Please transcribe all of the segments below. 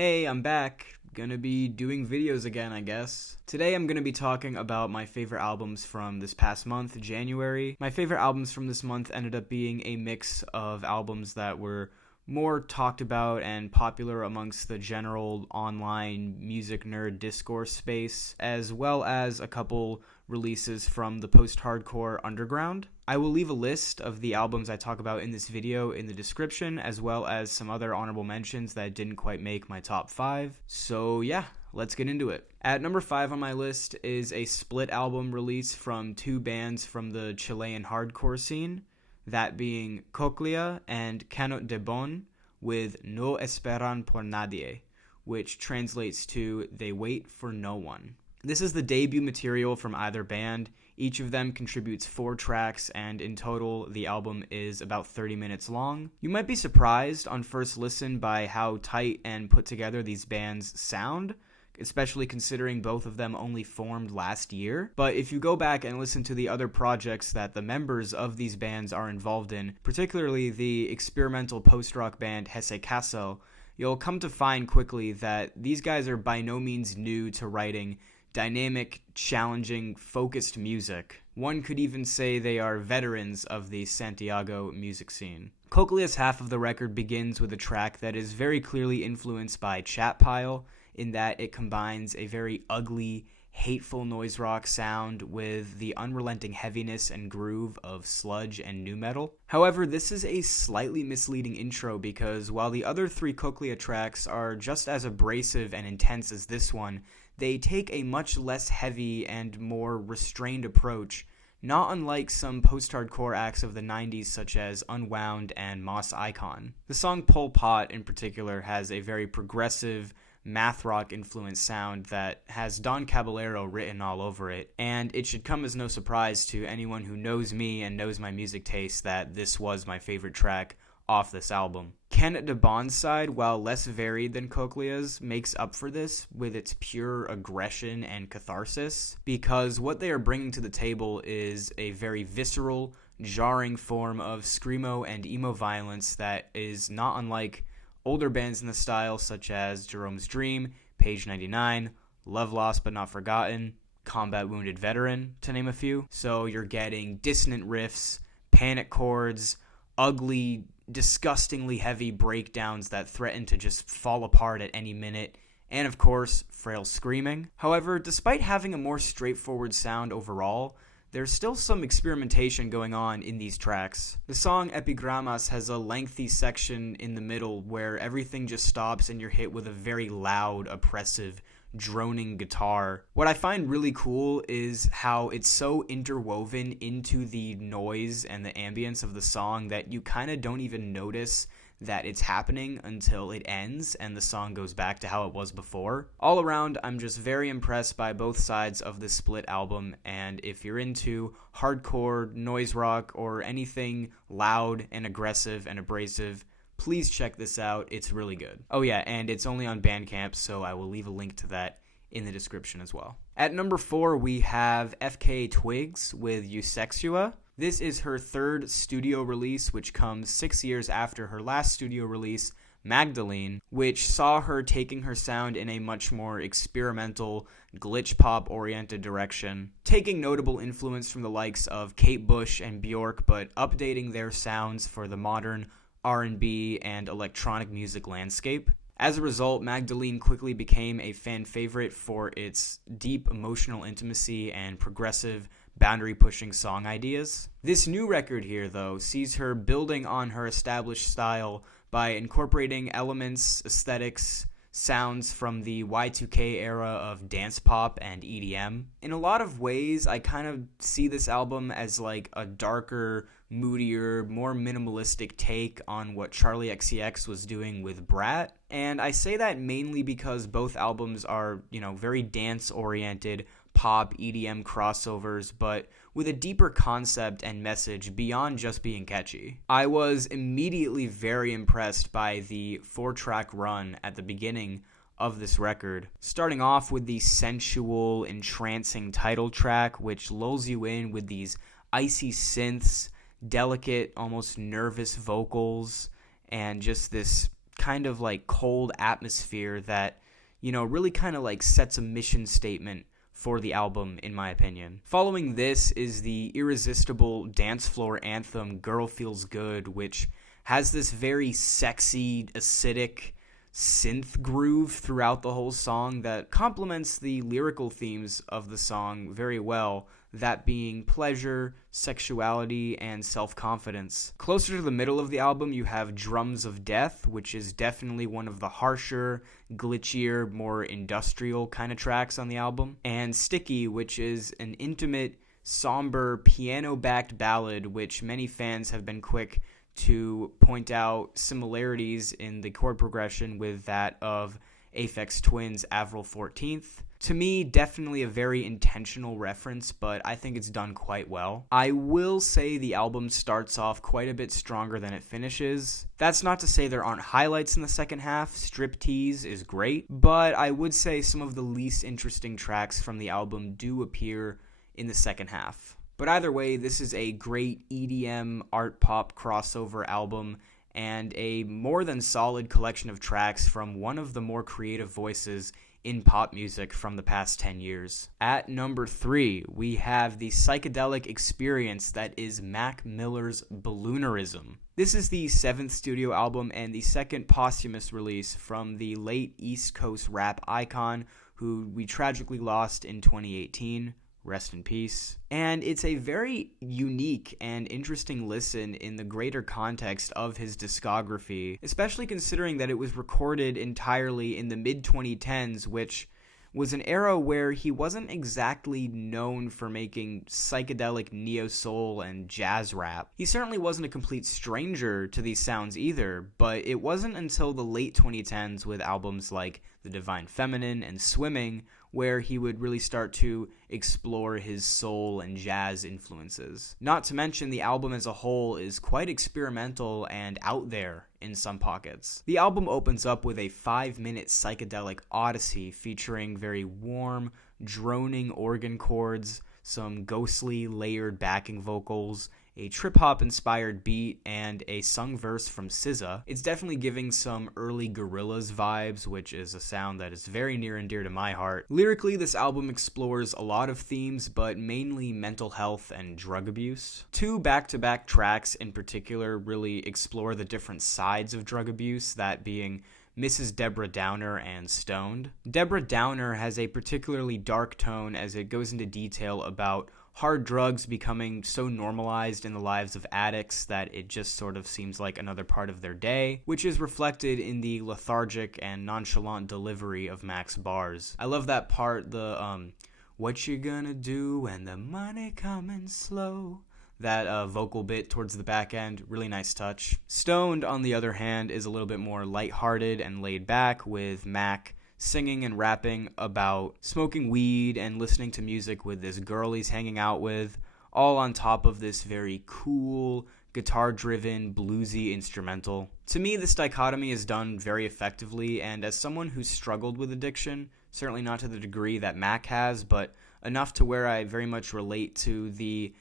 Hey, I'm back. Gonna be doing videos again, I guess. Today I'm gonna be talking about my favorite albums from this past month, January. My favorite albums from this month ended up being a mix of albums that were more talked about and popular amongst the general online music nerd discourse space, as well as a couple releases from the post-hardcore underground. I will leave a list of the albums I talk about in this video in the description, as well as some other honorable mentions that didn't quite make my top 5. So yeah, let's get into it. At number 5 on my list is a split album release from two bands from the Chilean hardcore scene, that being Cóclea and Canot Debon with No Esperan por Nadie, which translates to They Wait for No One. This is the debut material from either band. Each of them contributes 4 tracks, and in total, the album is about 30 minutes long. You might be surprised on first listen by how tight and put together these bands sound, especially considering both of them only formed last year. But if you go back and listen to the other projects that the members of these bands are involved in, particularly the experimental post-rock band Eusexua, you'll come to find quickly that these guys are by no means new to writing dynamic, challenging, focused music. One could even say they are veterans of the Santiago music scene. Cóclea's half of the record begins with a track that is very clearly influenced by Chat Pile, in that it combines a very ugly, hateful noise rock sound with the unrelenting heaviness and groove of sludge and nu metal. However, this is a slightly misleading intro because while the other 3 Cóclea tracks are just as abrasive and intense as this one, they take a much less heavy and more restrained approach, not unlike some post-hardcore acts of the 90s such as Unwound and Moss Icon. The song Pol Pot in particular has a very progressive, math rock influenced sound that has Don Caballero written all over it, and it should come as no surprise to anyone who knows me and knows my music taste that this was my favorite track off this album. Canot Debon's side, while less varied than Cóclea's, makes up for this with its pure aggression and catharsis, because what they are bringing to the table is a very visceral, jarring form of screamo and emo violence that is not unlike older bands in the style such as Jerome's Dream, Page 99, Love Lost But Not Forgotten, Combat Wounded Veteran, to name a few. So you're getting dissonant riffs, panic chords, ugly, disgustingly heavy breakdowns that threaten to just fall apart at any minute, and of course, frail screaming. However, despite having a more straightforward sound overall, there's still some experimentation going on in these tracks. The song Epigramas has a lengthy section in the middle where everything just stops and you're hit with a very loud, oppressive, droning guitar. What I find really cool is how it's so interwoven into the noise and the ambience of the song that you kind of don't even notice that it's happening until it ends and the song goes back to how it was before. All around, I'm just very impressed by both sides of this split album, and if you're into hardcore, noise rock, or anything loud and aggressive and abrasive, please check this out. It's really good. Oh yeah, and it's only on Bandcamp, so I will leave a link to that in the description as well. At number 4, we have FKA Twigs with Eusexua. This is her 3rd studio release, which comes 6 years after her last studio release, Magdalene, which saw her taking her sound in a much more experimental, glitch pop-oriented direction, taking notable influence from the likes of Kate Bush and Bjork, but updating their sounds for the modern R&B and electronic music landscape. As a result, Magdalene quickly became a fan favorite for its deep emotional intimacy and progressive, boundary-pushing song ideas. This new record here, though, sees her building on her established style by incorporating elements, aesthetics, sounds from the Y2K era of dance pop and EDM. In a lot of ways, I kind of see this album as like a darker, moodier, more minimalistic take on what Charli XCX was doing with Brat. And I say that mainly because both albums are, very dance-oriented, pop, EDM crossovers, but with a deeper concept and message beyond just being catchy. I was immediately very impressed by the 4-track run at the beginning of this record, starting off with the sensual, entrancing title track, which lulls you in with these icy synths, delicate, almost nervous vocals, and just this kind of like cold atmosphere that, really kind of like sets a mission statement for the album, in my opinion. Following this is the irresistible dance floor anthem Girl Feels Good, which has this very sexy, acidic synth groove throughout the whole song that complements the lyrical themes of the song very well, that being pleasure, sexuality, and self-confidence. Closer to the middle of the album, you have Drums of Death, which is definitely one of the harsher, glitchier, more industrial kind of tracks on the album, and Sticky, which is an intimate, somber, piano-backed ballad, which many fans have been quick to point out similarities in the chord progression with that of Aphex Twin's Avril 14th. To me, definitely a very intentional reference, but I think it's done quite well. I will say the album starts off quite a bit stronger than it finishes. That's not to say there aren't highlights in the second half. Striptease is great, but I would say some of the least interesting tracks from the album do appear in the second half. But either way, this is a great EDM art pop crossover album and a more than solid collection of tracks from one of the more creative voices in pop music from the past 10 years. At number 3, we have the psychedelic experience that is Mac Miller's Balloonerism. This is the 7th studio album and the second posthumous release from the late East Coast rap icon who we tragically lost in 2018. Rest in peace. And it's a very unique and interesting listen in the greater context of his discography, especially considering that it was recorded entirely in the mid-2010s, which was an era where he wasn't exactly known for making psychedelic neo-soul and jazz rap. He certainly wasn't a complete stranger to these sounds either, but it wasn't until the late 2010s with albums like The Divine Feminine and Swimming where he would really start to explore his soul and jazz influences. Not to mention, the album as a whole is quite experimental and out there in some pockets. The album opens up with a 5-minute psychedelic odyssey featuring very warm, droning organ chords, some ghostly layered backing vocals, a trip-hop inspired beat, and a sung verse from SZA. It's definitely giving some early Gorillaz vibes, which is a sound that is very near and dear to my heart. Lyrically, this album explores a lot of themes, but mainly mental health and drug abuse. 2 back-to-back tracks in particular really explore the different sides of drug abuse, that being Mrs. Deborah Downer and Stoned. Deborah Downer has a particularly dark tone as it goes into detail about hard drugs becoming so normalized in the lives of addicts that it just sort of seems like another part of their day, which is reflected in the lethargic and nonchalant delivery of Mac's bars. I love that part, the what you gonna do when the money coming slow? That vocal bit towards the back end, really nice touch. Stoned, on the other hand, is a little bit more lighthearted and laid back, with Mac singing and rapping about smoking weed and listening to music with this girl he's hanging out with, all on top of this very cool, guitar-driven, bluesy instrumental. To me, this dichotomy is done very effectively, and as someone who's struggled with addiction, certainly not to the degree that Mac has, but enough to where I very much relate to the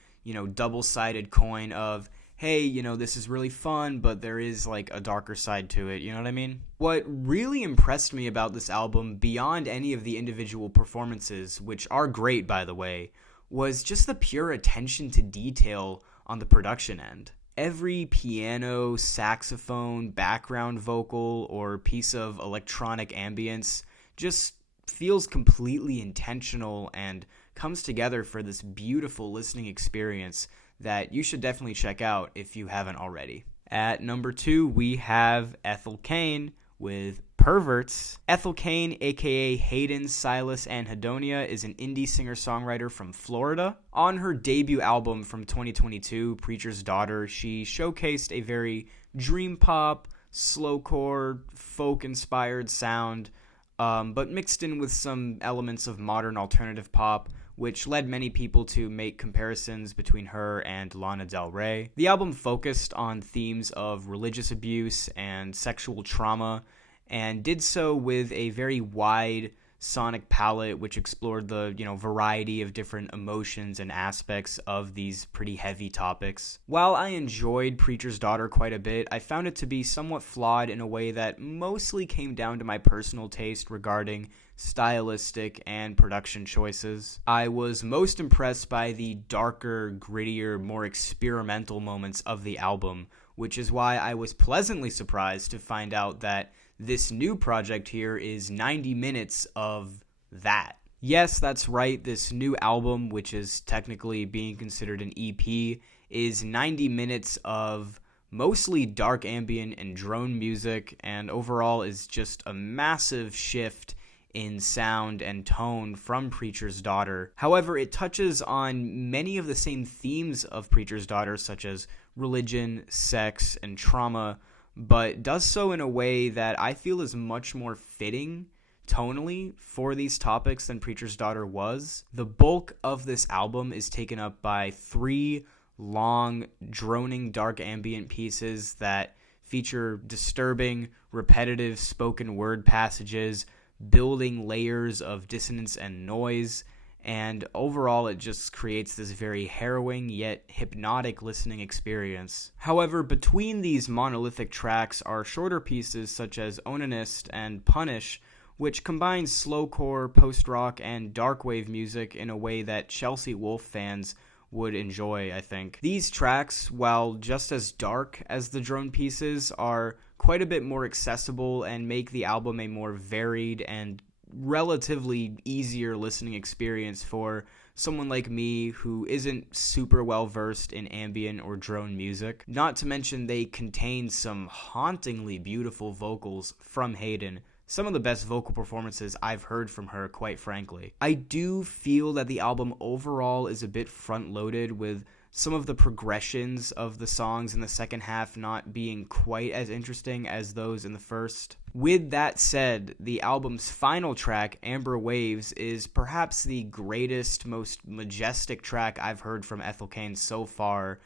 double-sided coin of, hey, this is really fun, but there is like a darker side to it, you know what I mean? What really impressed me about this album, beyond any of the individual performances, which are great by the way, was just the pure attention to detail on the production end. Every piano, saxophone, background vocal, or piece of electronic ambience just feels completely intentional and comes together for this beautiful listening experience that you should definitely check out if you haven't already. At number 2, we have Ethel Cain with Perverts. Ethel Cain, aka Hayden, Silas, and Hedonia, is an indie singer-songwriter from Florida. On her debut album from 2022, Preacher's Daughter, she showcased a very dream pop, slowcore, folk-inspired sound, but mixed in with some elements of modern alternative pop, which led many people to make comparisons between her and Lana Del Rey. The album focused on themes of religious abuse and sexual trauma, and did so with a very wide sonic palette, which explored the, variety of different emotions and aspects of these pretty heavy topics. While I enjoyed Preacher's Daughter quite a bit, I found it to be somewhat flawed in a way that mostly came down to my personal taste regarding stylistic and production choices. I was most impressed by the darker, grittier, more experimental moments of the album, which is why I was pleasantly surprised to find out that this new project here is 90 minutes of that. Yes, that's right, this new album, which is technically being considered an EP, is 90 minutes of mostly dark ambient and drone music, and overall is just a massive shift in sound and tone from Preacher's Daughter. However, it touches on many of the same themes of Preacher's Daughter, such as religion, sex, and trauma, but does so in a way that I feel is much more fitting tonally for these topics than Preacher's Daughter was. The bulk of this album is taken up by 3 long, droning dark ambient pieces that feature disturbing, repetitive spoken word passages, building layers of dissonance and noise, and overall it just creates this very harrowing yet hypnotic listening experience. However, between these monolithic tracks are shorter pieces such as Onanist and Punish, which combines slowcore, post-rock, and darkwave music in a way that Chelsea Wolfe fans would enjoy, I think. These tracks, while just as dark as the drone pieces, are quite a bit more accessible and make the album a more varied and relatively easier listening experience for someone like me who isn't super well versed in ambient or drone music. Not to mention they contain some hauntingly beautiful vocals from Hayden. Some of the best vocal performances I've heard from her, quite frankly. I do feel that the album overall is a bit front-loaded, with some of the progressions of the songs in the second half not being quite as interesting as those in the first. With that said, the album's final track, Amber Waves, is perhaps the greatest, most majestic track I've heard from Ethel Cain so far.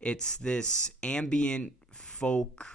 It's this ambient folk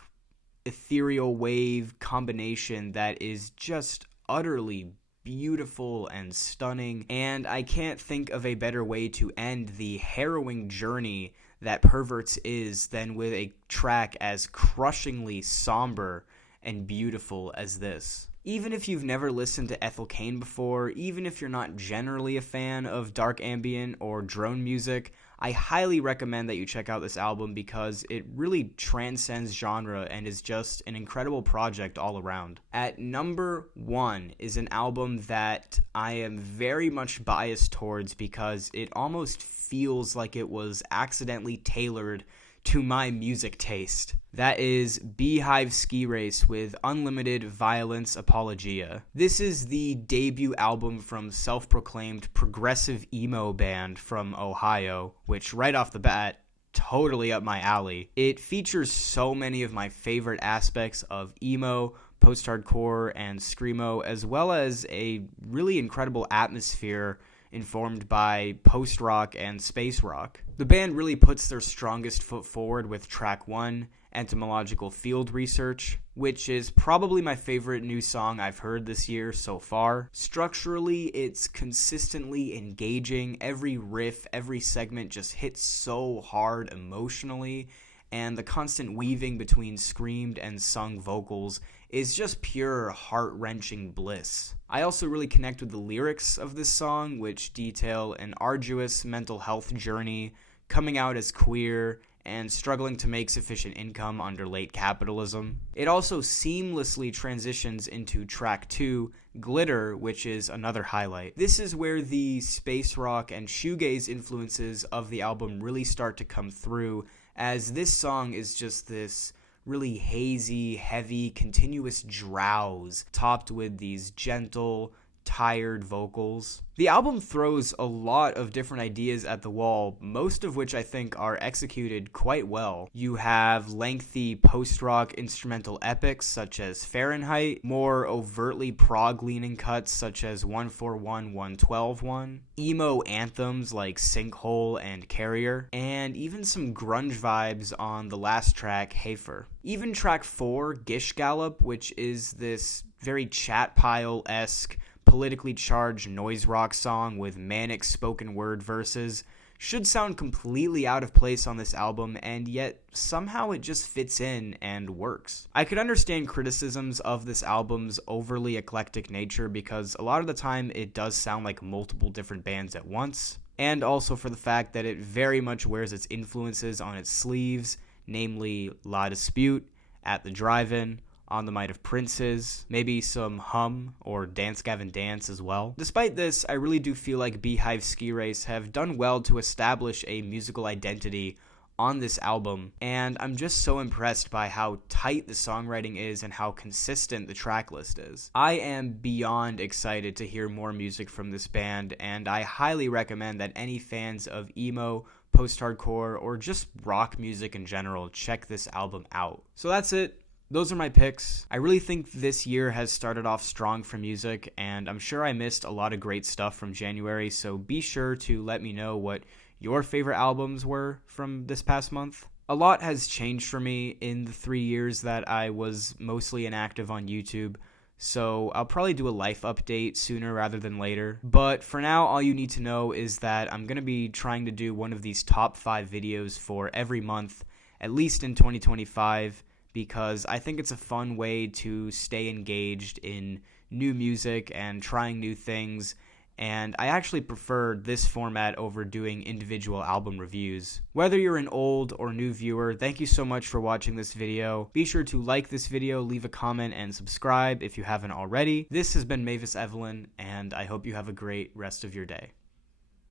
ethereal wave combination that is just utterly beautiful and stunning, and I can't think of a better way to end the harrowing journey that Perverts is than with a track as crushingly somber and beautiful as this. Even if you've never listened to Ethel Cain before, even if you're not generally a fan of dark ambient or drone music, I highly recommend that you check out this album because it really transcends genre and is just an incredible project all around. At number 1 is an album that I am very much biased towards because it almost feels like it was accidentally tailored to my music taste. That is Hive Ski Race with Unlimited Violence Apologia. This is the debut album from self-proclaimed progressive emo band from Ohio, which right off the bat, totally up my alley. It features so many of my favorite aspects of emo, post-hardcore, and screamo, as well as a really incredible atmosphere informed by post-rock and space rock. The band really puts their strongest foot forward with track 1, Entomological Field Research, which is probably my favorite new song I've heard this year so far. Structurally, it's consistently engaging. Every riff, every segment just hits so hard emotionally, and the constant weaving between screamed and sung vocals is just pure heart-wrenching bliss. I also really connect with the lyrics of this song, which detail an arduous mental health journey, coming out as queer, and struggling to make sufficient income under late capitalism. It also seamlessly transitions into track 2, Glitter, which is another highlight. This is where the space rock and shoegaze influences of the album really start to come through, as this song is just this really hazy, heavy, continuous drowse, topped with these gentle, tired vocals. The album throws a lot of different ideas at the wall, most of which I think are executed quite well. You have lengthy post-rock instrumental epics such as Fahrenheit, more overtly prog-leaning cuts such as 141, 112-1, emo anthems like Sinkhole and Carrier, and even some grunge vibes on the last track, Hafer. Even track 4, Gish Gallop, which is this very chat pile-esque politically charged noise rock song with manic spoken word verses should sound completely out of place on this album, and yet somehow it just fits in and works. I could understand criticisms of this album's overly eclectic nature because a lot of the time it does sound like multiple different bands at once, and also for the fact that it very much wears its influences on its sleeves, namely La Dispute, At the Drive-In, On the Might of Princes, maybe some Hum or Dance Gavin Dance as well. Despite this, I really do feel like Hive Ski Race have done well to establish a musical identity on this album, and I'm just so impressed by how tight the songwriting is and how consistent the track list is. I am beyond excited to hear more music from this band, and I highly recommend that any fans of emo, post-hardcore, or just rock music in general check this album out. So that's it. Those are my picks. I really think this year has started off strong for music, and I'm sure I missed a lot of great stuff from January, so be sure to let me know what your favorite albums were from this past month. A lot has changed for me in the 3 years that I was mostly inactive on YouTube, so I'll probably do a life update sooner rather than later. But for now, all you need to know is that I'm going to be trying to do one of these top 5 videos for every month, at least in 2025, because I think it's a fun way to stay engaged in new music and trying new things, and I actually prefer this format over doing individual album reviews. Whether you're an old or new viewer, thank you so much for watching this video. Be sure to like this video, leave a comment, and subscribe if you haven't already. This has been Mavis Evelyn, and I hope you have a great rest of your day.